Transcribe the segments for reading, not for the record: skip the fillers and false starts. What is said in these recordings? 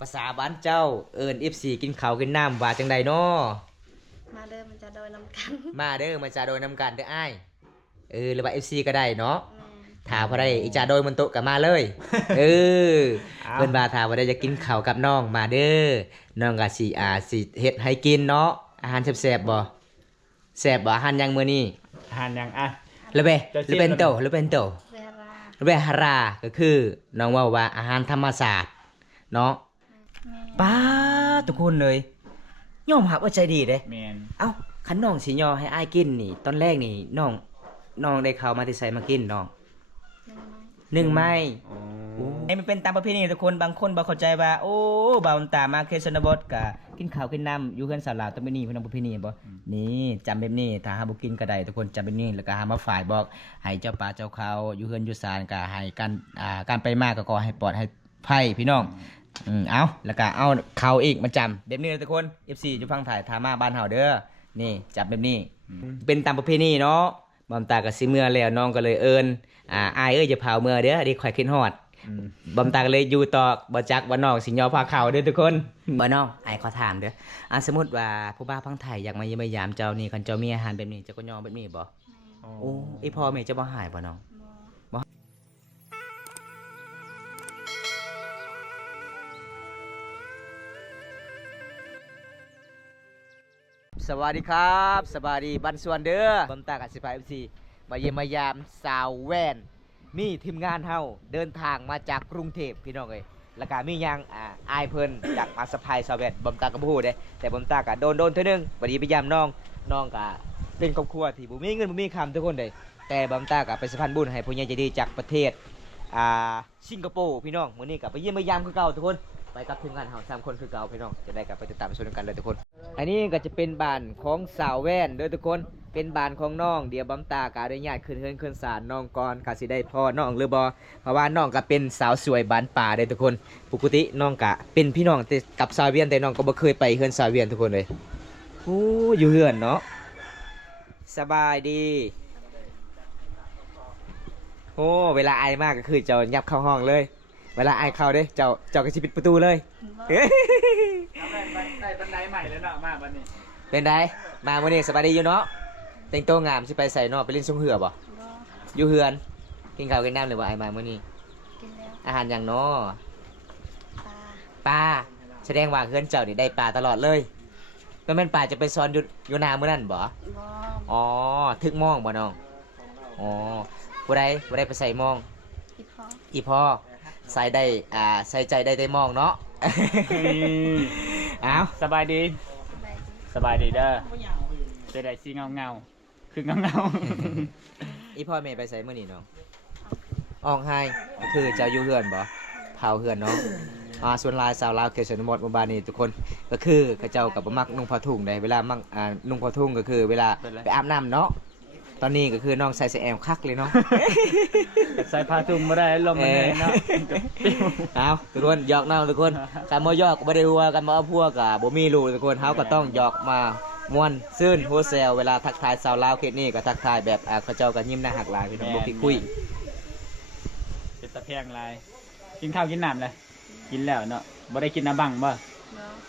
ภาษาบ้านเจ้าเอิ้น FC กินข้าวกินน้ำว่าจังใดน้อมาเด้อมันจะโดยนำกัน มาเด้อมาจาโดยนำกันเด้ออ้ายหรือว่า FC ก็ได้เนาะแม่ถ้าพอได้อีจาโดยมันโตะก็มาเลยเออเพิ่นว่าถ้าบ่ได้จะกินข้าวกับน้องมาเด้อน้องก็สิเฮ็ดให้กินเนาะอาหารแซ่บๆบ่แซ่บบ่อาหารหยังมื้อนี้อาหารยังอ่ะหรือเป็นโตหรือเป็นโต เวลา หรือเป็นฮาราก็คือน้องเว้าว่าอาหารธรรมศาสตร์เนาะ แม่ ป้าทุกคนเลยยอมรับว่าใจดีเด้ แมน เอ้าคันน้องสิยอให้อ้ายกินนี่ตอนแรกนี่น้องได้เข้ามาที่ไสมากินน้อง หนึ่งไม้ 1 ไม้ไอ้มันเป็นตามประเพณีทุกคนบางคนบ่เข้าใจว่าโอ้บ่าวตามาเคสนบทก็กินข้าวกินน้ำอยู่เฮือนสาวลาวต้องมีนี่เพิ่นประเพณีบ่นี่จำแบบนี้ถ้าหาบ่กินก็ได้ทุกคนจำแบบนี้แล้วก็หามาฝ่ายบอกให้เจ้าป่าเจ้าเขาอยู่เฮือนอยู่ศาลก็ให้การไปมาก็ขอให้ปลอดให้ภัยพี่น้องเอาแล้วก็เอาข้าวอีกมาจำแบบนี้เลยทุกคน FC อยู่ฟังถ่ายทามาบ้านเฮาเด้อนี่จับแบบนี้เป็นตามประเพณีเนาะบ่าวตาก็สิเมื่อแล้วน้องก็เลยเอิ้นอายจะเผาเมื่อเด้อดิข่อยคิดฮอดบอมตาก็เลยอยู่ต่อบ่จักบ่น้องสิยอพาเขาเด้อทุกคนบ่น้องอายขอถามเด้อสมมุติว่าผู้บ่าวพังไทยอยากมาเยี่ยมมายามเจ้านี่คันเจ้ามีอาหารแบบนี้เจ้าก็ยอมแบบนี้บ่โอ้อีพ่อแม่จะบ่หายบ่น้องสวัสดีครับสวัสดีบันสวนเด้อบอมตากับ15 FC มาเยี่ยมมายามสาวแว่นมีทีมงานเฮาเดินทางมาจากกรุงเทพพี่น้องเอ้ยแล้วก็มีหยังอายเพิ่นอยากมาสะพายสาวแว่นบอมตาก็บ่ฮู้เด้แต่บอมตาก็โดนเทื่อนึงบัดนี้ไปยามน้องก็เป็นครอบครัวที่บ่มีเงินบ่มีคำทุกคนเด้แต่บอมตาก็ไปสะพานบุญให้ผู้ใหญ่ใจดีจากประเทศสิงคโปร์พี่น้องมื้อนี้ก็ไปเยี่ยมมายามคือเก่าทุกคนไปกับทีมงานเฮา3คนคือเก่าพี่น้องจะได้กลับไปติดตามชมกันเลยทุกคนอันนี้ก็จะเป็นบ้านของสาวแว่นเด้อทุกคนเป็นบ้านของน้องเดี๋ยวบำตากาได้ญาติขึ้นเฮือนขึ้นศาลน้องก่อนกะสิได้พ่อน้องหรือบ่เพราะว่าน้องก็เป็นสาวสวยบ้านป่าเด้อทุกคนปกติน้องก็เป็นพี่น้องแต่กับสาวเวียนแต่น้องก็บ่เคยไปเฮือนสาวเวียนทุกคนเลยโอ้อยู่เฮือนเนาะสบายดีโอ้เวลาอายมากก็คือเจ้ายับเข้าห้องเลยเวลาอายเข้าเด้เจ้าก็สิปิดประตูเลย ได้บันไดใหม่แล้วเนาะมาบันนี้ เป็นไดมาวันนี้สบายดีอยู่เนาะแต่งตัวงามสิไปใส่เนาะไปเล่นสงเหือบ่ บ่ อยู่เฮือนกินข้าวกินน้ำหรือว่าไอ้มามื้อนี้ กินแล้ว อาหารหยังเนาะ ปลา ปลาแสดงว่าเฮือนเจ้านี่ได้ปลาตลอดเลยแล้วแม่นปลาจะไปซ้อนอยู่นามื้อนั้นบ่ บ่ อ๋อทึกมองบ่น้องอ๋อผู้ใดไปใส่มอง อีพอ อีพ่อใส่ได้ใส่ใจได้มองเนาะ อ้าว สบายดี สบายดี สบายดีเด้อจะได้สีเงาคือเงา อีพ่อแม่ไปใส่มื้อนี้น้องออกให้ก็คือเจ้าอยู่เฮือนบ่เผาเฮือนเนาะส่วนลายสาวลาวเขตชนบทหมู่บ้านนี้ทุกคนก็คือเขาเจ้ากับบ่มักนุ่งผ้าถุงได้เวลามักนุ่งผ้าถุงก็คือเวลาไปอาบน้ำเนาะตอนนี้ก็คือน้องใส่เสื้อแอมคักเลยเนาะ ใส่ผ้าถุงมาได้ลมมันเลยเนาะ เอาทุกคนหยอกน้องทุกคนการมาหยอกก็บ่ได้หัวกันมาเอาพวกบ่มีรูทุกคนเฮาก็ต้องหยอกมาม่วนซื่นโฮเซลเวลาทักทายสาวลาวเขตนี้ก็ทักทายแบบเขาเจ้าก็ยิ้มหน้าหักหลายพี่น้องบ่คิดคุย เป็นตะเพียงลายกินข้าวกินน้ำเลยกินแล้วเนาะบ่ได้กินน้ำบังบ่ บ่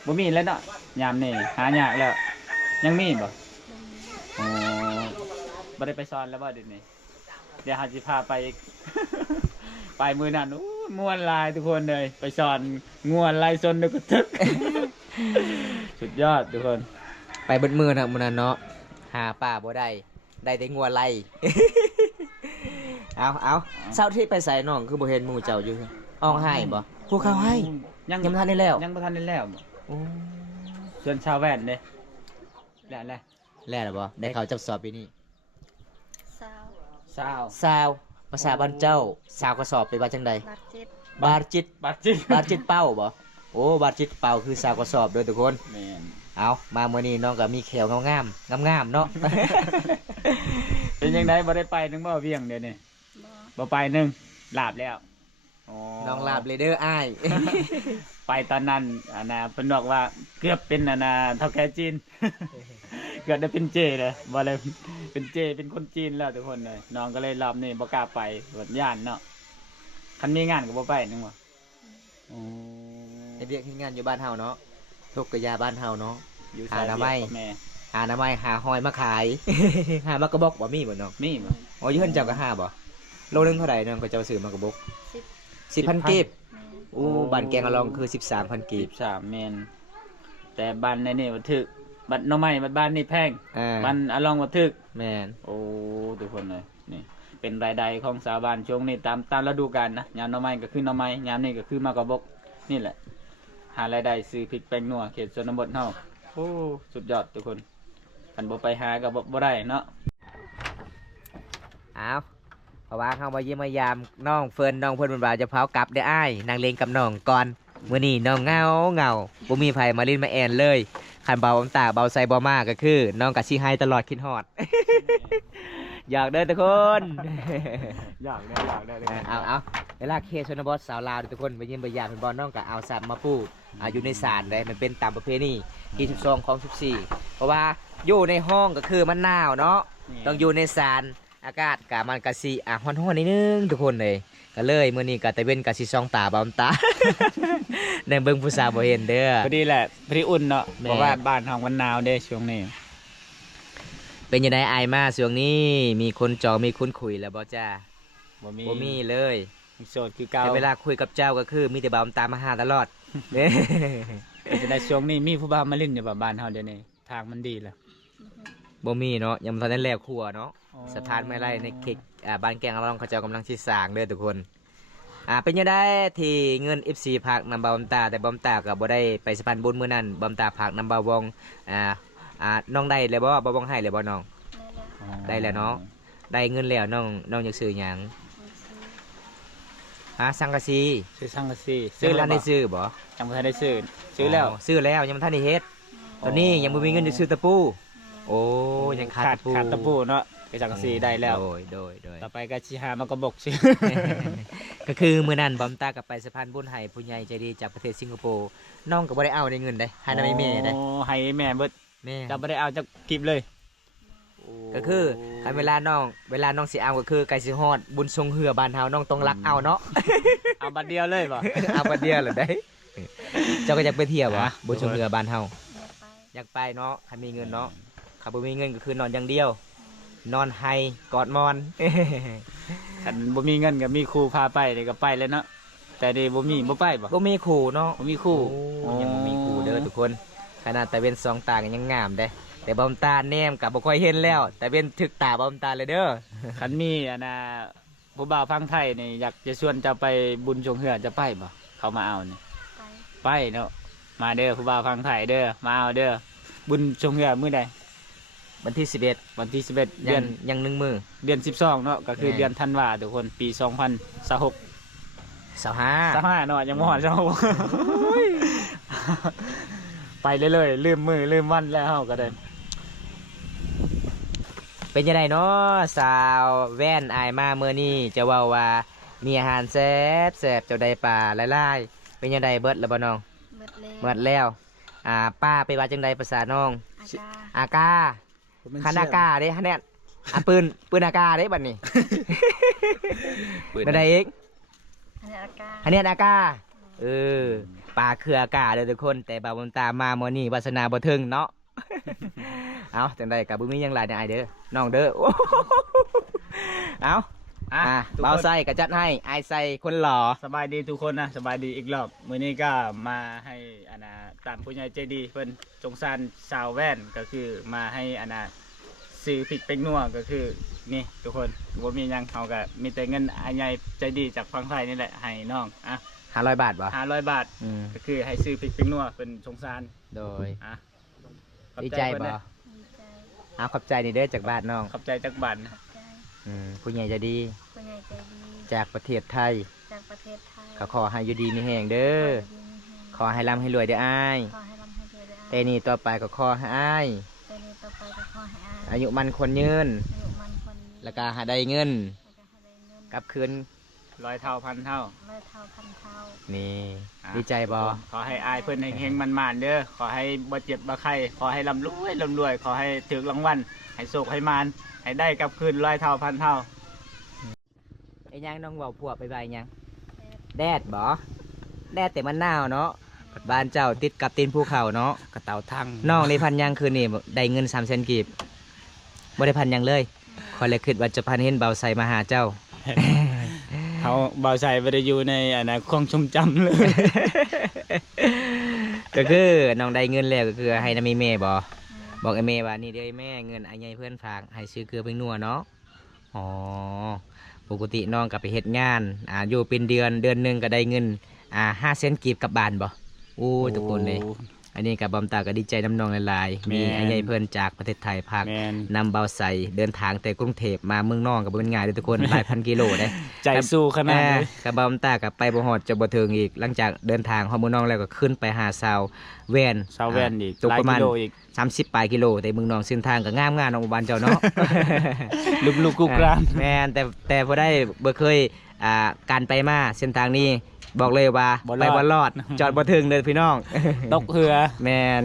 บ่มีแล้วเนาะยามนี่หายากแล้วยังมีบ่อ๋อบ่ได้ไปสอนแล้วบ่เดี๋ยวนี้เดี๋ยวหาสิพาไปอีก ไปมือนั้นอู้ม่วนลายทุกคนเลยไปสอนง่วนลายซนเด็กทึก สุดยอดทุกคน ไปเบิดมือนะมื้อนั้นเนาะหาป้าบ่ได้แต่งัวไล่ เอาเช้าที่ไปใส่น้องคือบ่เห็นหมู่เจ้าอยู่อ้องให้บ่ผู้เขาให้ยังบ่ทันได้แล้ว ยังบ่ทันได้แล้วบ่ โอ้ ส่วนชาวแว่นเด้แล้ว แล้วล่ะบ่ได้เข้าจับสอบปีนี้ สาว สาว ซาวภาษาบ้านเจ้าซาวก็สอบไปว่าจังใด บาดเจ็บบ าดจิต บัตรจิ บาดจิตเป้าบ่โอ้บาดจิตเป้าคือซาวก็สอบเด้อทุกคน แม่น เอามามื้อนี้น้องก็มีแขวงามๆเนาะ เป็นยังไงบ่ได้ไปนึงบ่เวียงเดี๋ยวนี้ บ่ บ่ไปนึงลาบแล้วอ๋อ น้องลาบเลยเด้ออ้าย ไปตอนนั้นเพิ่นบอกว่าเกือบเป็นเฒ่าแก่จีน เกือบได้เป็นเจเลยบ่เลยเป็นเจเป็นคนจีนแล้วทุกคนเลยน้องก็เลยรอบนี้บ่กล้าไปแบบย่านเนาะคันมีงานก็บ่ไปนึงว่าอ๋อ เฮ็ดเวียกเฮ็ดงานอยู่บ้านเฮาเนาะทุกกะยาบ้านเฮาเนาะ อยู่ หาหน่อไม้ สายเวียดกับแม่ หาหน้ำไม้หาหอยมาขาย หามากระบอกบ่มีบ่น้อง มีบ่ อ๋ออยู่เพิ่นเจ้าก็หาบ่โลนึงเท่าไหร่น้องก็เจ้าซื้อมากระบอก 10,000 กีบ แม่ อู้บ้านแกงอะลองคือ 13,000 กีบ 13แม่นแต่บ้านในนี่บ่ถึกบ้านหน่อไม้บ้านนี่แพง อ่า บ้านอลองบ่ถึก แม่น โอ้ทุกคนเลยนี่เป็นรายได้ของชาวบ้านช่วงนี้ตามฤดูกาลนะยามหน่อไม้ก็คือหน่อไม้ยามนี้ก็คือมากระบอกนี่แหละ หารายได้ซื้อพริกแป้งนัวเขตชนบทเฮาโอ้สุดยอดทุกคนคันบ่ไปหาก็บ่ได้เนาะ อ้าวเพราะว่าเฮามาเยี่ยมมายามน้องเฟิร์นน้องเพิ่นว่าจะเผากลับได้ออ้ายนางเลงกับน้องก่อนมื้อนี้น้องเหงาบ่มีไผมาลิ้นมาแอนเลยคันเบาตาเบาใส่บ่มาก็คือน้องก็สิให้ตลอดคิดฮอด อยากเด้อทุกคน อยากได้เลย เอาเวลาเคชนบทสาวลาวทุกคนไปเยี่ยมไปยามเป็นบอลน้องกับเอาสัตว์มาปูอยู่ในศาลเลยมันเป็นตามประเพณีที่12ของ14เพราะว่าอยู่ในห้องก็คือมันหนาวเนาะต้องอยู่ในศาลอากาศกะมันกะสิฮ้อนๆนิดนึงทุกคนเลยก็เลยมื้อนี้ก็ตะเว้นกะสิส่องตาบำตา ในเบิ่งผู้สาวบ่เห็นเด้อ พอดีแหละพอดีอุ่นเนาะ แม่ เพราะว่าบ้านเฮามันหนาวเด้ช่วงนี้ เป็นยังไงอายมาช่วงนี้มีคนจองมีคนคุยแล้วบ่จ้า บ่มี บ่มีเลย โสดคือเก่า แต่เวลาคุยกับเจ้าก็คือมีแต่บำตามาหาตลอด เด้ จะได้ช่วงนี้มีผู้บ่าวมาเล่นอยู่บ้านเฮาเดี๋ยวนี้ทางมันดีแล้ว บ่มีเนาะยังบ่ทันได้แล้วครัวเนาะสถานไม้ไร่ในเขตบ้านแกงอารองเขาเจ้ากำลังสิสร้างเด้อทุกคนเป็นยังไงที่เงิน FC ผักนำบำตาแต่บำตาก็บ่ได้ไปสะพานบุญมื้อนั้นบำตาผักนำบาวงน้องได้เลยบ่บาวงให้เลยบ่น้องได้แล้วเนาะได้เงินแล้วน้องอยากซื้อหยังสังกะสี ซื้อสังกะสี ซื้อแล้วได้ซื้อบ่ ยังบ่ทันได้ซื้อซื้อแล้ว ซื้อแล้วยังบ่ทันได้เฮ็ดตอนนี้ยังบ่มีเงินจะซื้อตะปูโอ้ยังขาดตะปู ขาดตะปูเนาะไปสังกะสีได้แล้ว โดย ต่อไปก็สิหามากระบอกซื้อ ก็คือมื้อนั้นบอมตากับไปสะพานบุญให้ผู้ใหญ่ใจดีจากประเทศสิงคโปร์น้องก็บ่ได้เอาในเงินได้ให้นำแม่ได้ โอ้ให้แม่เบิด แม่ จะบ่ได้เอาจากกิบเลย ก็คือคันเวลาน้องสิเอาก็คือไก่สิฮอดบุญทรงเหือบ้านเฮาน้องต้องรักเอาเนาะ เอาบัดเดียวเลยบ่ เอาบัดเดียวเลยได้เจ้าก็อยากไปเที่ยวบ่บุญทรงเหือบ้านเฮา อยากไปอยากไปเนาะคันมีเงินเนาะคันบ่มีเงินก็คือนอนอย่างเดียว นอนไห้กอดมอน คันบ่มีเงินก็มีครูพาไปนี่ก็ไปเลยเนาะแต่นี่บ่มีบ่ไปบ่ บ่มีคู่เนาะ บ่มีครู ยังบ่มีคู่เด้อทุกคนขนาดแต่เป็นสองตาก็ยังงามเด้แต่บอมตาแนมกับบ่ค่อยเห็นแล้ว แต่เป็นถึกตาบอมตาเลยเด้อ คันมีอันน่ะผู้บ่าวฟังไทยนี่อยากจะชวนเจะไปบุญชงเหือจะไปบ่เขามาเอานี่ ไป ไปเนาะมาเด้อผู้บ่าวฟังไทยเด้อมาเอาเด้อบุญชงเหือมื้อใด วันที่11 วันที่11เดือน ยังหนึ่งมือ เดือน12เนาะก็คือ แม่ เดือนธันวาทุกคนปี2026 25 25เนาะยังบ่ฮอดไปเรื่อยๆลืมมือลืมวันแล้วเฮาก็ได้ เป็นยังไงเนาะสาวแว่นอายมาเมื่อนี้จะเว้าว่ามีอาหารแซ่บเจ้าได้ปลาหลายๆเป็นยังไงเบิดแล้วบ่น้อง เบิดเลย เบิดแล้วป้าไปว่าจังไดภาษาน้อง อากา อากาคันอากาเด้ฮะเนี่ยปืนอากาเด้บัดนี้ นั่นได้อีก อันนี้อากา อันนี้อากาเออปลาคืออากาเด้อทุกคน แต่บาวบนตามามื้อนี้วาสนาบ่ถึงเนาะ เอาจังไดก็บ่มีหยังหลายเนี่ยอ้ายเด้อน้องเด้อ โอ้โหเอาเบาใส่ก็จัดให้อ้ายใส่คนหล่อ สบายดีทุกคนนะสบายดีอีกรอบมื้อนี้ก็มาให้อาณาตามผู้ใหญ่ใจดีเพิ่นสงสารสาวแว่นก็คือมาให้อาณาซื้อพริกเป็งนัวก็คือนี่ทุกคนบ่มีหยังเฮาก็มีแต่เงินอายใหญ่ใจดีจากฝั่งไทยนี่แหละให้น้องอ่ะ 500 บาทบ่ 500 บาท อืม ก็คือให้ซื้อพริกเป็งนัวเพิ่นสงสาร โดย อ่ะ ดีใจ เพิ่น บ่ นะ ดีใจ เอาขอบใจนี่เด้อจากบ้านน้อง ขอบใจจักบาทนะ ขอบใจ ผู้ใหญ่ใจะดี ผู้ใหญ่ใจดี จากประเทศไทย จากประเทศไทย ก็ขอให้อยู่ดีมีแห่งเด้อ ขอให้ร่ำให้รวยเด้ออ้าย ขอให้ร่ำให้รวยด้วย แต่นี่ต่อไปก็ขอให้อ้าย แต่นี้ต่อไปก็ขอให้อา อายุมันคนยืน อายุมันคนนี้ แล้วก็หาได้เงิน แล้วก็ให้ได้เงิน กลับคืน 100 เท่าพันเท่า ร้อยเท่าพันเท่า นี่ อ่ะ ดีใจบ่ ขอให้อายเพิ่นเฮงๆมันๆเด้อขอให้บ่เจ็บบ่ไข้ขอให้ร่ำรวยขอให้ถึกรางวัลให้โชคให้มานให้ได้กลับคืน100 เท่าพันเท่า ไอ้ยังน้องเว้าพวกไปยังแดดบ่แดดแต่มันหนาวเนาะ บ้านเจ้าติดกับตีนภูเขาเนาะ กระเต่าทั้ง น้องในพันยังคืนนี่ได้เงิน300,000กีบบ่ได้พันยังเลยขอยเลยคิดว่าจะพันเห็นเบาใส่มาหาเจ้า เขาเบาใส่บ่ได้อยู่ในอันนั้นความทรงจำเลย ก็คือน้องได้เงินแล้วก็คือให้นำแม่บ่บอกไอ้แม่ว่านี่เด้อแม่เงินไอ้ใหญ่เพื่อนฝากให้ซื้อเกลือเป็นนัวเนาะอ๋อปกติน้องก็ไปเฮ็ดงานอยู่เป็นเดือนหนึงก็ได้เงิน5 เซนต์กีบกลับบ้านบ่โอ้ยทุกคนเลยอันนี้กับบอมตาก็ดีใจน้ำนองหลายๆมีไอ้ใหญ่เพื่อนจากประเทศไทยพาก แม่น นำเบาใส่เดินทางแต่กรุงเทพมาเมืองนอกกับเป็นง่ายเลยทุกคน หลายพันกิโลได้ ใจสู้ขนาดเลย กับบอมตากับไปบ่ฮอดจะบ่ถึงอีก หลังจากเดินทางฮอดเมืองนอกแล้วก็ขึ้นไปหาซาวแวน ชาวแว่นอีก ตกประมาณ หลยกิโลอีก 30 ปลายกิโลแต่เมืองนอกเส้นทางก็งามๆน้องบ้านเจ้าเนาะ ลูกๆกุกราน แม่นแต่พอได้บ่เคยการไปมาเส้นทางนี้บอกเลยว่า บ่รอด ไปบ่รอด จอดบ่ถึงเลยพี่น้อง ตกเหือ แมน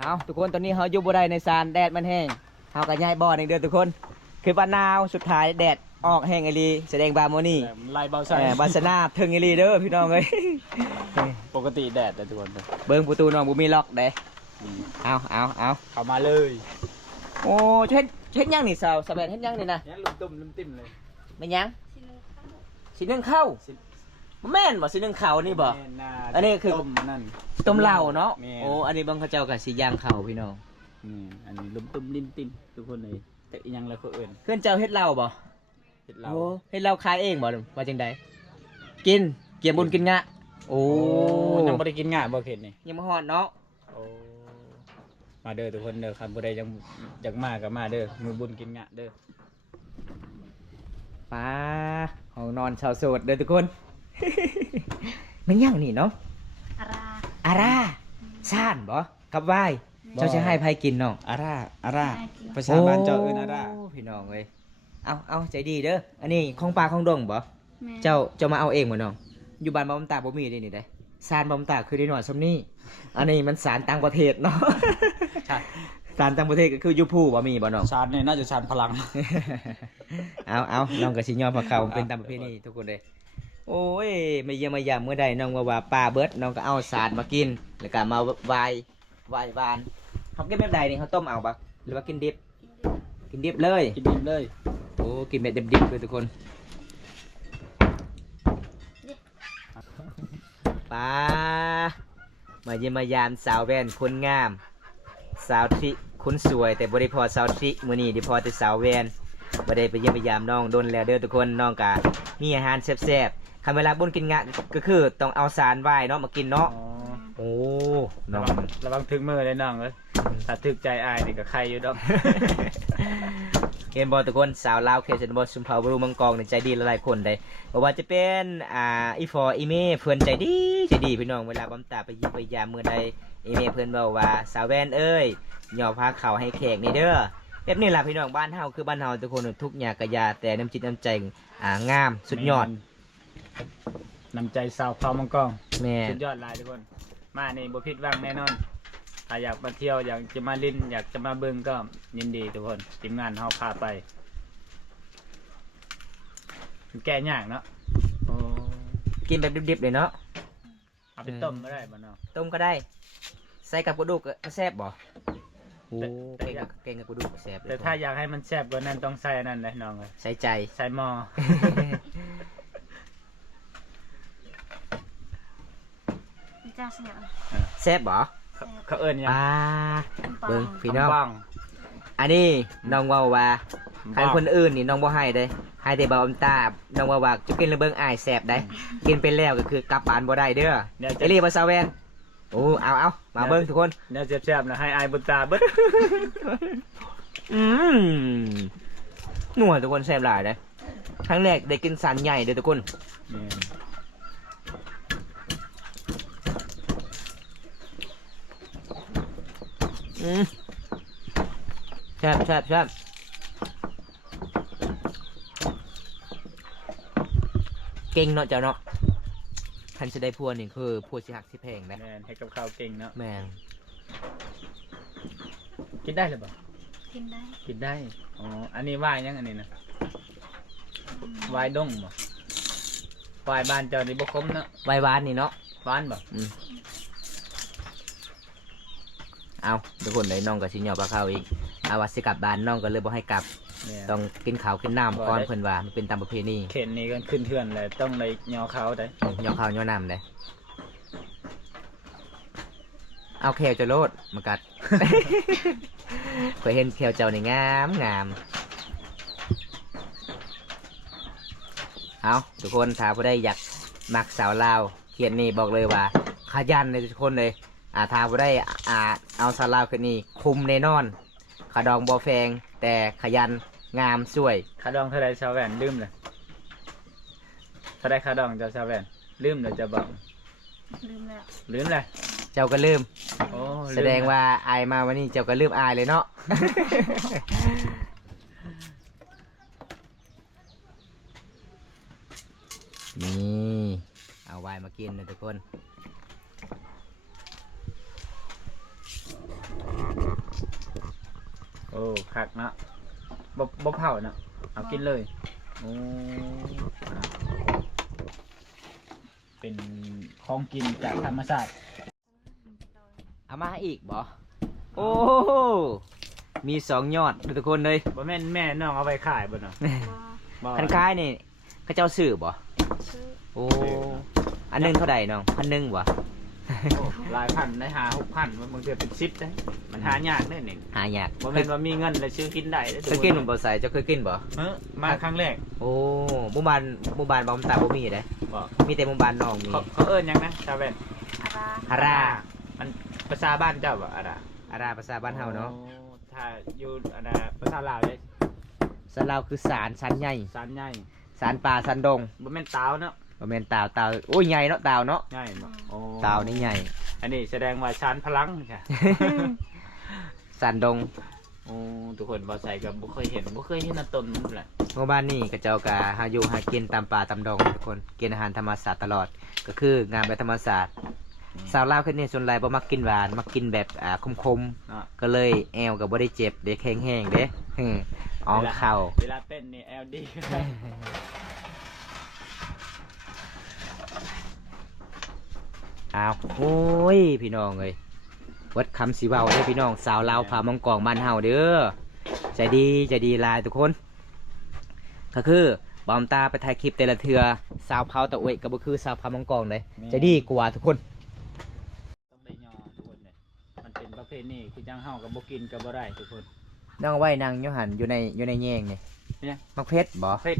เอาทุกคนตอนนี้เขาอยู่บ่ได้ในซานแดดมันแห้งเขาก็ย้ายบ่อหนึ่งเดือนทุกคน คือบ้านนาวสุดท้ายแดดออกแห้งไอรีแสดงบาโมนี่ ไล่เบาใส่ บาสนาถึงไอรีเด้อพี่น้องเอ้ย ปกติแดดแต่ทุกคน เบิ้งประตูน้องบุมีล็อกเด้เอา เข้ามาเลย โอ้เช็ดยังนี่สาวสะแบนเฮ็ดยังนี่นะ เนี่ยลุมตุ่มลุมติ่มเลย ไม่ยังสีนึ่งข้าวบ่แม่นบ่สีนึ่งข้าวนี่บ่ อันนี้คือ ต้มนั่น ต้มเหล้าเนาะ แม่น โอ้อันนี้เบิ่งเขาเจ้ากับสีย่างข้าวพี่น้อง อันนี้ลุมตุ่มลิ้นติ่มทุกคนเลยแต่อีหยังแล้วเขาเอื่น เพื่อนเจ้าเฮ็ดเหล้าบ่ เห็ดเรา โอ้เฮ็ดเหล้าขายเองบ่ว่าจังไดกินเกี่ยมบุญกินงะโอ้ ยังไม่ได้กินง่ายบ่เข็ดนี่ ยังมาฮอดเนาะ โอ้มาเด้อทุกคนเด้อครับบ่ได้ยังอยากมาก็มาเด้อมือบุญกินง่ายเด้อ ป้าห้องนอนชาวโสดเด้อทุกคน มันยังนี่เนาะ อารา อาราซ่านบ่กับวายเจ้าจะให้ไผกินน้อง อาร่าภาษาบ้านเจ้าเอิ้นอาร่า โพี่น้องเอ้ยเอาใจดีเด้ออันนี้ของปลาของดงบ่ แม่ เจ้ามาเอาเองบ่น้องอยู่บ้านบ่มตาบ่มีเด้นี่เด้ซานบ่มตาคือได้น้อยซำนี้อันนี้มันสารต่างประเทศเนาะ ใช่ สารต่างประเทศก็คืออยู่ผู้บ่มีบ่น้อง ชาตินี่น่าจะชาติพลัง เอาน้องก็สิยอมพาเขาเป็นตามประเพณีทุกคนเลยโอ้ยมาเยี่ยมมายามเมื่อใดน้องว่าปลาเบิดน้องก็เอาสารมากินแล้วก็มาวายวานเขากินแบบใดนี่เขาต้มเอาปะหรือว่ากินดิบกินดิบเลย กินดิบเลย โอ้กินแบบดิบๆเลยทุกคนปลามาเยี่ยมมายามสาวแว่นคนงาม สาวทริคนสวยแต่บ่ได้พอสาวทริมื้อนี้ได้พอแต่สาวแว่นบ่ได้ไปเยี่ยมไปยามน้องโดนแล้วเด้อทุกคนน้องกะมีอาหารแซ่บๆคันเวลาบนกินงะก็คือต้องเอาสารไหว้เนาะมากินเนาะโอ้น้ ระ อง วังถึงมือเลยน้องเอ้ยถ้าถึกใจอายนี่ก็ใครอยู่ดอก เห็นบ่ทุกคนสาวลาวเขตชนบทชุมพรบรูเมืองกองนี่ใจดีหลายๆคนได้บ่ว่าจะเป็นอีฟออีเมเพิ่นใจดีพี่น้องเวลาบำตาไปเยี่ยมไปยามมื้อใดอีเมเพิ่นเว้าว่าสาวแว่นเอ้ยย่อพาข้าวให้แขกนี่เด้อแบบนี้ล่ะพี่น้องบ้านเฮาคือบ้านเฮาทุกคนทุกอย่างกะยาแต่น้ำจิตน้ำใจงามสุดยอด น้ำใจสาวเผามังกร แม่ สุดยอดหลายทุกคน มานี่บ่ผิดหวังแน่นอน ถ้าอยากมาเที่ยวอยากจะมาลิ้นอยากจะมาเบิ่งก็ยินดีทุกคนทีมงานเฮาพาไปแก้ยากเนาะ กินแบบดิบๆเลยเนาะ เอาไปต้มก็ได้บ่เนาะ ต้มก็ได้ ใส่กับกระดูกก็แซ่บบ่โอ้ แต่ เก่งกับกระดูกก็แซ่บเลย แต่ถ้าอยากให้มันแซ่บกว่านั้นต้องใส่อันนั้นเลยน้องเอ้ย ใส่ใจ ใส่หม้อ จ้าเสียง แซ่บบ่ เขาเอิ้นหยัง เบิ่งพี่น้อง บ้อง อันนี้น้องเว่าว่าใครคนอื่นนี่น้องบ่ให้เด้ให้แต่บ่อมตาน้องว่าจะกินแล้วเบิ่งอ้ายแซ่บได้ กินไปแล้วก็คือกลับบ้านบ่ได้เด้อ เดี๋ยว เอลี่บ่ซาแวนโอ้เอามาเบิ่งทุกคน เดี๋ยวแซ่บๆนะให้อายบุญตาเบิด อืมนัวทุกคนแซ่บหลายเด้ครั้งแรกได้กินสันใหญ่เด้อทุกคน นี่ แซ่บเก่งเนาะเจ้าเนาะคันจะได้พัวนี่คือพัวสิหักสิแพงนะ แม่นให้กับข้าวเก่งเนาะ แม่ง กินได้หรือเปล่า กินได้ กินได้ อ๋อ อันนี้วายยังอันนี้นะวายดงบ่วายบ้านเจ้านี่บ่คมเนาะ ไวหวานนี่เนาะ หวานบ่ เอาทุกคนเลยน้องก็สิย่อปลาเข้าอีกเอาว่าสิกลับบ้านน้องก็เลยบ่ให้กลับ เนี่ย ต้องกินข้าวกินน้ำก่อนเพิ่นว่ามันเป็นตามประเพณี เข็นนี่กันขึ้นเทือนเลยต้องในยอเขาได้ ย่อข้าวย่อน้ำเลยเอาแควจะโลดมากัด เคยเห็นแควเจ้านี่งามงามเอาทุกคนถ้าผู้ใดอยากมักสาวลาวเขียนนี่บอกเลยว่าขยันเลยทุกคนเลยถ้าผู้ใดเอาสาวลาวขึ้นนี่คุมแน่นอนขาดองบ่แฟงแต่ขยันงามสวย คาดองเท่าไรชาวแหวนลืมเลยเท่าไรคาดองเจ้าชาวแหวนลืมเลยจะบอก ลืมแล้ว ลืมเลย เจ้าก็ลืม โอ้ แสดงว่าอายมาวันนี้เจ้าก็ลืมอายเลยเนาะ นี่เอาไวน์มากินเลยทุกคน โอ้คักเนาะบ่เผาเนาะเอากินเลยโอ้อ่ะเป็นของกินจากธรรมชาติ เอามาให้อีกบ่โอ้มี2 ยอดทุกคนเลย บ่แม่นแม่น้องเอาไปขายบ่เนาะ บ่ บ่ คันคายนี่เขาเจ้าซื้อบ่ ซื้อ โอ้อันหนึงเท่าใดน้อง1,000บ่ โอ้หลายพันได้หา6,000บางเทื่อเป็น10ได้มันหายากเด้อนี่ หายาก บ่แม่นว่ามีเงินแล้วซื้อกินได้เด้อ เคยกินบ่ใส่เจ้าเคยกินบ่ มาครั้งแรก โอ้หมู่บ้านบ่มตาบ่มีเด้ บ่ มีแต่หมู่บ้านน้องมี เขาเอิ้นหยังนะชาวแว่น อารา ฮารา มันภาษาบ้านเจ้าบ่อะล่ะ อาราภาษาบ้านเฮาเนาะ โอ้ถ้าอยู่อะล่ะภาษาลาวเด้ สลาวคือสารสันใหญ่ สารใหญ่ สารป่าสันดง บ่แม่นตาวเนาะ บ่แม่นตาวโอ้ยใหญ่เนาะตาวเนาะ ใหญ่บ่โอ้ ตาวนี่ใหญ่ อันนี้แสดงว่าชานพลังค่ะ สันดง โอ้ทุกคนบ่ใส่กับบ่เคยเห็นอันต้นมันแหละ หมู่บ้านนี่ก็เจ้าก็หาอยู่หากินตามป่าตามดงทุกคนกินอาหารธรรมชาติตลอดก็คืองานแบบธรรมชาติสาวลาวคือนี่ส่วนใหญ่บ่มักกินหวานมักกินแบบคม เนาะ ๆก็เลยแอวก็บ่ได้เจ็บเด็กแห้งๆเด้อ๋องเข่า เวลาเต้นนี่ LD อ้าวโอ้ยพี่น้องเอ้ยวัดคำสีเบาเด้อพี่น้องสาวลาวพามังกรบ้านเฮาเด้อใจดีหลายทุกคน ก็คือบอมตาไปถ่ายคลิปแต่ละเทือสาวเผาตะเวยก็บ่คือสาวพามังกรเลยใจดีกว่าทุกคน ต้องได้ยอทุกคนเลยมันเป็นประเพณีคือจังเฮากับบ่กินก็บ่ได้ทุกคน น้องไว้นางอยู่หันอยู่ในแยงนี่ เนี่ย มักเพชรบ่ เฮ็ด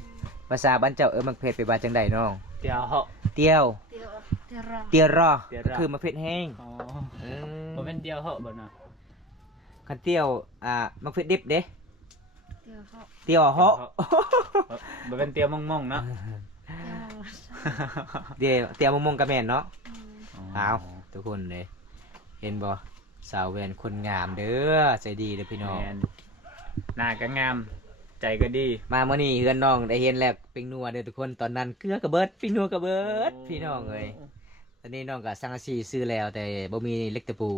ภาษาบ้านเจ้ามักเพชรไปว่าจังใดน้อง เดี๋ยวเฮา เตี้ยว เตียวเตียวรอ เตี้ยรอ เตี้ยรอ ก็คือมักเพชรแห้ง อ๋อ อืม บ่เป็นเดียวเฮาบ่เนาะ คันเตี้ยวมักเพชรดิบเด้ เตียวเขา เตี้ยวเหาะ บ่เป็นเตียวมงๆเนาะ เตียว เตี้ยวมงกะแม่นเนาะ อืม เอาทุกคนเลยเห็นบ่สาวแวนคนงามเด้อใจดีเด้อพี่น้อง แม่นหน้าก็งามใจก็ดี มาเมื่อนี้เฮือนน้องได้เห็นแล้วปิงนัวเด้อทุกคนตอนนั้นเกลือกระเบิดปิงนัวกระเบิดพี่น้องเอ้ยตอนนี้น้องก็สังกะสีซื้อแล้วแต่บ่มีเหล็กตะปู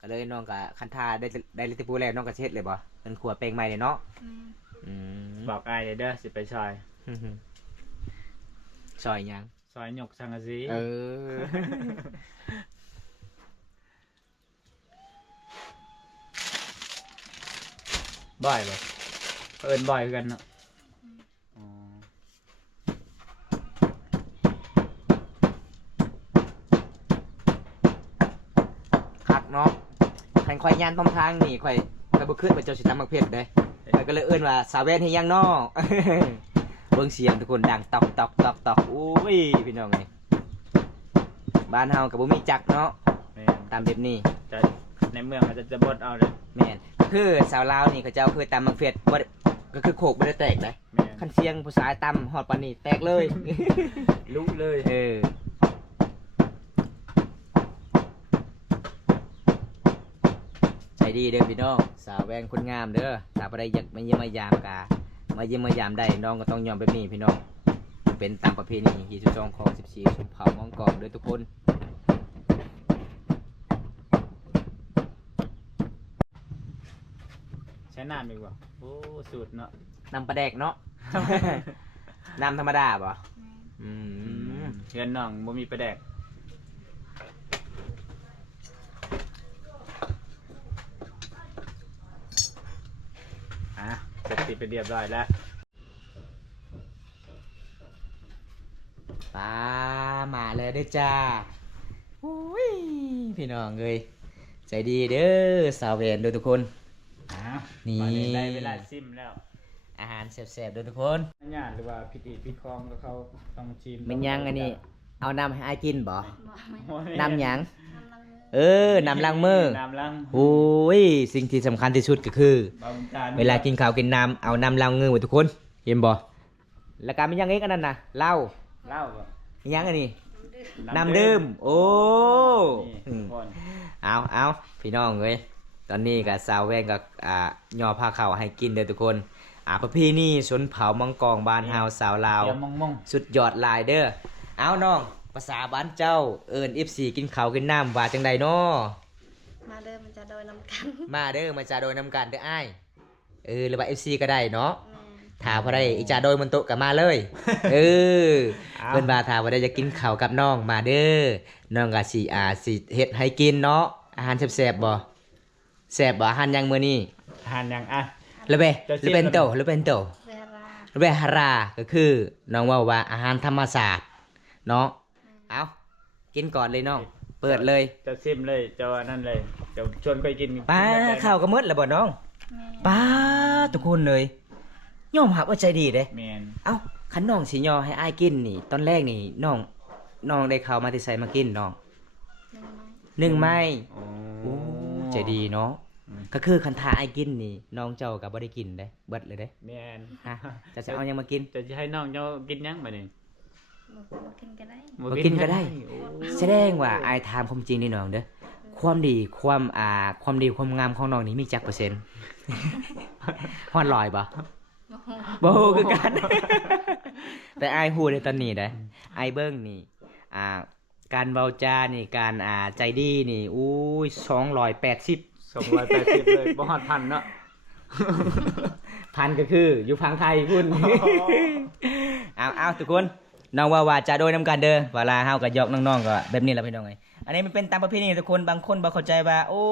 ก็เลยน้องก็คันท่าได้เหล็กตะปูแล้วน้องก็สิเฮ็ดเลยบ่เป็นขัวแป้งใหม่เลยเนาะ อืม อืม บอกอ้ายเด้อสิไปซอย ซอยหยัง ซอยหยกสังกะสี เออ บ่อยบ่เอิ้นบ่อยคือกันเนาะอ๋อ คักเนาะคันข่อยย่านพร้อมทางนี่ข่อยบ่ขึ้นว่าเจ้าสิตำมักเผ็ดเด้ข่อยก็เลยเอิ้นว่าสาวแวนเฮ็ดหยังน้อ เบิ่งเสียงทุกคนดังตอกโอ้ยพี่น้องเอ้ยบ้านเฮาก็บ่มีจักรเนาะ แม่น ตามแบบนี้ จะในเมืองอาจจะบดเอาเลย แม่นคือสาวลาวนี่เขาเจ้าเคยตำมักเผ็ดบ่ได้ก็คือโขกบ่ได้แตกเลย แม่น คันเสียงผู้ชายตำฮอดปานนี้แตกเลย รู้เลย เออใจดีเด้อพี่น้องสาวแวงคนงามเด้อถ้าบ่ได้อยากมาเยี่ยมมายามกามาเยี่ยมมายามได้น้องก็ต้องยอมแบบนี้พี่น้องเป็นตามประเพณีที่12ของ14ชนเผ่ามองกองเด้อทุกคน ใช้น้ำดีกว่าโอ้สูตรเนาะ น้ำปลาแดกเนาะ น้ำธรรมดาป่ะ แม่น อืม เฮือนน้องบ่มีประแดก ติดไปเรียบร้อยแล้ว ป้ามาเลยเด้อจ้าอุ้ยพี่น้องเอ้ยใจดีเด้อสาวแวนเด้อทุกคน นี่ มาได้เวลาซิมแล้ว อาหารแซ่บๆเด้อทุกคน อันญาติหรือว่าพิธีพิคองก็เขาต้องชิม มันยังอันนี้เอาน้ำให้อายกินบ่ บอกไม่ โอ้ย น้ำหยัง ทำลังมือ เออน้ำล้างมือ น้ำล้าง โอ้ยสิ่งที่สำคัญที่สุดก็คือ บางจาน เวลากินข้าวกินน้ำเอาน้ำล้างมือไว้ทุกคนเห็นบ่แล้วก็มันยังอีกอันนั้นน่ะเหล้า เหล้าบ่ มันยังอันนี้ ดื้อ น้ำดื่มโอ้ นี่ อื ทุ ม กคน เอาพี่น้องเอ้ยตอนนี้กับสาวแว่นกับย่อผ้าขาวให้กินเด้อทุกคนประเพณีชนเผ่ามังกรบ้านเฮาสาวลาว เดี๋ยวมอง สุดยอดหลายเด้อเอาน้องภาษาบ้านเจ้าเอิ้น FC กินข้าวกินน้ำว่าจังใดน้อ มาเดิมมันจะโดยนำกัน มาเด้อมาจาโดยนำกันเด้ออ้ายหรือว่า FC ก็ได้เนาะ แม่ ถ้าพอได้อีจาโดยมันโตะก็มาเลย เออ ๆ เพิ่นว่าถ้าว่าได้จะกินข้าวกับน้องมาเด้อน้องก็สิเฮ็ดให้กินเนาะอาหารแซ่บๆบ่แซ่บบ่อาหารหยังมื้อนี้ ทานยังอ่ะ หรือเป จะ หรือเป็นโตหรือเป็นโต เวลา หรือเป็นฮาราก็คือน้องว่าว่าอาหารธรรมศาสตร์เนาะเอากินก่อนเลยน้องเปิดเลย จะซิมเลยจะว่านั่นเลยจะชวนไปกิน ป้าข้าวก็หมดแล้วบ่น้อง แม่ ป้าทุกคนเลยยอมรับว่าใจดีเด้ แมน เอ้าคันน้องสิยอให้อ้ายกินนี่ ตอนแรกนี่น้องได้ข้าวมาที่ไสมากินน้อง หนึ่งไม้ 1 ไม้ โอ้ โอ้ใจดีเนาะ อืม ก็คือคันทาอ้ายกินนี่น้องเจ้าก็บ่ได้กินเด้เบิดเลยเด้ แมน ฮะจะเอาหยังมากิน จะให้น้องเจ้ากินยังบ่นี่ มากินกันได้ บ่กินก็ได้ โอ้ แสดงว่าอ้ายถามความจริงนี่น้องเด้อความดีความงามของน้องนี่มีจักเปอร์เซ็นต์ ฮอด100บ่ โอ้โห บ่ฮู้คือกัน แต่อ้ายฮู้ในตอนนี้เด้ออ้ายเบิ่งนี่การเว้าจานี่การใจดีนี่อุ้ย280 280เลยบ่ฮอดพันเนาะ พันก็คืออยู่พังไทยพุ่น เอาทุกคนน้องว่าจะโดยนำกันเด้อเวลาเฮาก็ยอกน้องๆก็แบบนี้แหละพี่น้องเอ้ยอันนี้มันเป็นตามประเพณีทุกคนบางคนบ่เข้าใจว่าโอ้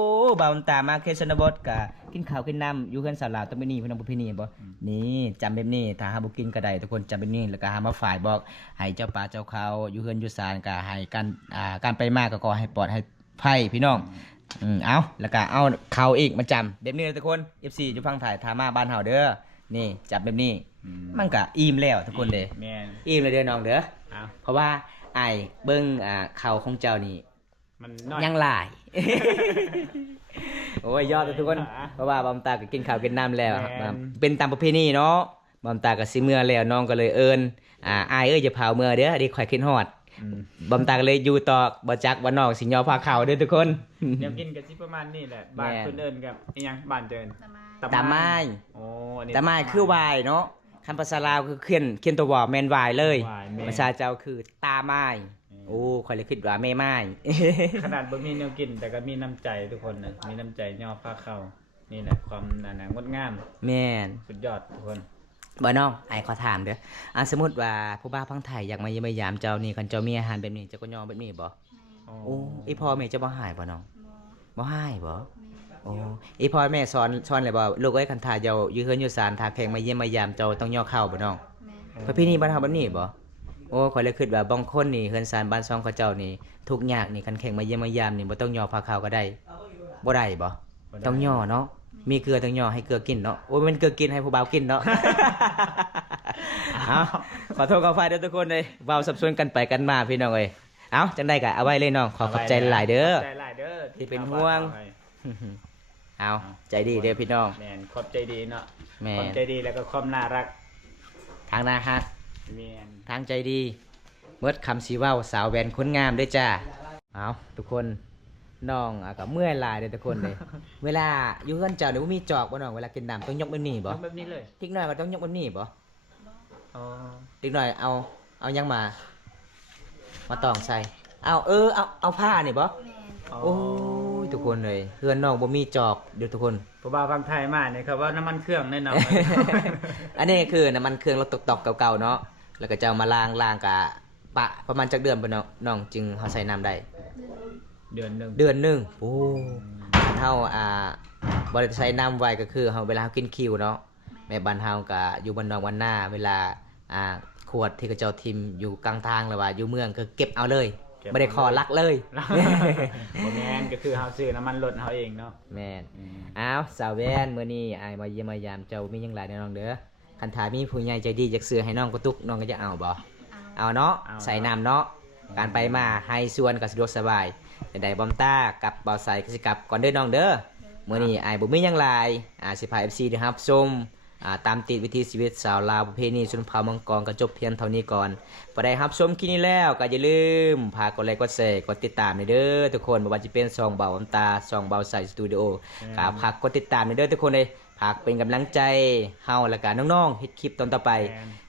บ่าวตามาเคชนบทก็กินข้าวกินน้ำอยู่เฮือนสาวลาวต้องเป็นนี่พี่น้องประเพณีบ่นี่จำแบบนี้ถ้าหาบ่กินก็ได้ทุกคนจำแบบนี้แล้วก็หามาฝ่ายบอกให้เจ้าป่าเจ้าเขาอยู่เฮือนอยู่ศาลก็ให้การไปมาก็ขอให้ปลอดให้ภัยพี่น้อง เอาแล้วก็เอาเขาอีกมาจำแบบนี้เลยทุกคน FC อยู่พังถ่ายทามาบ้านเฮาเด้อนี่จับแบบนี้ มันก็อิ่มแล้วทุกคนเลย แมน อิ่มเลยเด้อน้องเด้อ เอา เพราะว่าไอ้ายเบิ่งเขาของเจ้านี่ มันน้อย ยังหลาย โอ้ยยอดเลยทุกคน เพราะว่าบอมตาก็กินข้าวกินน้ำแล้ว แม่น เป็นตามประเพณีเนาะบอมตาก็สิเมื่อแล้วน้องก็เลยเอิ้นอ้ายเอ้ยจะเผาเมื่อเด้อดิข่อยคิดฮอด อืม บอมตาก็เลยอยู่ต่อบ่จักบ่น้องสิยอพาเขาเด้อทุกคน เดี๋ยวกินกันสิประมาณนี้แหละบ้าน แม่น เพิ่นเอิ้นกับอีหยังบ้านเจิน ตะไม้ ตาไม้ โอ้อันนี้ แต่ไม้คือวายเนาะคำภาษาลาวคือเขียนตัววอแมนวายเลย วายแม่น ภาษาเจ้าคือตาไม้โอ้คอยเลยคิดว่าแม่ไม้ ขนาดบ่มีแนวกินแต่ก็มีน้ำใจทุกคนนะมีน้ำใจย่อผ้าเข้านี่แหละความงดงาม แม่น สุดยอดทุกคน บ่น้องไอ้ขอถามเด้อสมมุติว่าผู้บ่าวพังไทยอยากมาเยี่ยมมายามเจ้านี่คันเจ้ามีอาหารแบบนี้เจ้าก็ยอมแบบนี้บ่โอ้อีพ่อแม่เจะบ่หายบ่น้อง บ่ บ่หายบ่ แม่ โอ้อีพ่อแม่สอนเลยบ่ลูกเอ้ยคันทาเจ้าอยู่เฮือนอยู่ศาลถ้าแขกมาเยี่ยมมายามเจ้าต้องย่อเข้าบ่น้อง แม่ ประเพณีบ้านเฮาแบบนี้บ่โอ้ข่อยเลยคิดว่าบางคนนี่เฮือนศาลบ้านซองเขาเจ้านี่ทุกข์ยากนี่คันแขกมาเยี่ยมมายามนี่บ่ต้องย่อผ้าขาวก็ได้บ่ได้บ่ ต้องย่อเนาะ มีเกลือต้องย่อให้เกลือกินเนาะ โอ้ยมันเกลือกินให้ผู้บ่าวกินเนาะ เอาขอโทษขออภัยเด้อทุกคนเลยเว้าสับสนกันไปกันมาพี่น้องเอ้ยเอาจังได้ก็เอาไว้เลยน้อง ขอบใจหลายๆเด้อ ขอบใจหลายเด้อ ที่เป็นห่วง เอาใจดีเด้อพี่น้อง แม่นขอบใจดีเนาะ แม่ ความใจดีแล้วก็ความน่ารัก ทางหน้าฮัก แม่น ทางใจดีเมื่อคำสีว่าสาวแวนคนงามด้วยจ้า เอาทุกคนน้องก็เมื่อยหลายเด้อทุกคนเลย เวลาอยู่เฮือนเจ้าเนี่ยบ่มีจอกบ่น้อง เวลากินน้ำต้องยกแบบนี้บ่ ทำแบบนี้เลย ทิกหน่อยก็ต้องยกแบบนี้บ่ อ๋อ ทิกหน่อยเอายังมาตองใส่ เอาผ้านี่บ่ แม่ โอ้ยทุกคนเลยเฮือนน้องบ่มีจอกเดี๋ยวทุกคน ผู้บ่าวฟังไทยมาเนี่ยครับว่าน้ำมันเครื่องแน่นอน อันนี้คือน้ำมันเครื่องรถตอกๆเก่าๆเนาะ แล้วก็จะเอามาล้างกะปะประมาณจักเดือนบ่น้องจึงเฮาใส่น้ำได้ เดือนหนึ่ง เดือนหนึงโอ้ถ้าเฮาบ่ได้ใส่น้ำไว้ก็คือเฮาเวลาเฮากินคิวเนาะ แม่บ้านเฮาก็อยู่บ้านนอกบ้านนาเวลาขวดที่เขาเจ้าทิมอยู่กลางทางแล้วว่าอยู่เมืองก็เก็บเอาเลยบ่ได้ขอลักเลย บ่แม่นก็คือเฮาซื้อน้ำมันรถเฮาเองเนาะ แม่นอ้าวสาวแว่นมื้อนี้อ้ายมาเยี่ยมมายามเจ้ามีหยังหลายแน่น้องเด้อคันถามีผู้ใหญ่ใจดีอยากซื้อให้น้องกระตุกน้องก็จะเอาบ่ เอา เอาเนาะใส่น้ำเนาะการไปมาให้ส่วนก็สะดวกสบายใดๆบอมต้ากับเบาใส่ก็สิกลับก่อนเด้อน้องเด้อมื้อนี้อ้ายบ่มีหยังหลายสิพา FC ได้รับชมตามติดวิถีชีวิตสาวลาวประเพณีชนเผ่ามังกรก็จบเพียงเท่านี้ก่อนพอได้รับชมคลิปนี้แล้วก็อย่าลืมพากดไลค์กดแชร์กดติดตามเด้อทุกคนบ่ว่าจะเป็นช่องเบาบอมตาช่องเบาใส่สตูดิโอก็พากกดติดตามเด้อทุกคนเลยพากเป็นกำลังใจเฮาและก็น้องๆเฮ็ดคลิปตอนต่อไป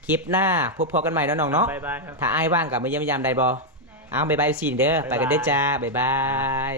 คลิปหน้าพบพอกันใหม่เนาะน้องเนาะ บ๊ายบายครับ ถ้าอ้ายว่างก็มาเยี่ยมยามได้บ่ ได้ เอาบ๊ายบายสิเด้อไปกันเด้อจ้าบ๊ายบาย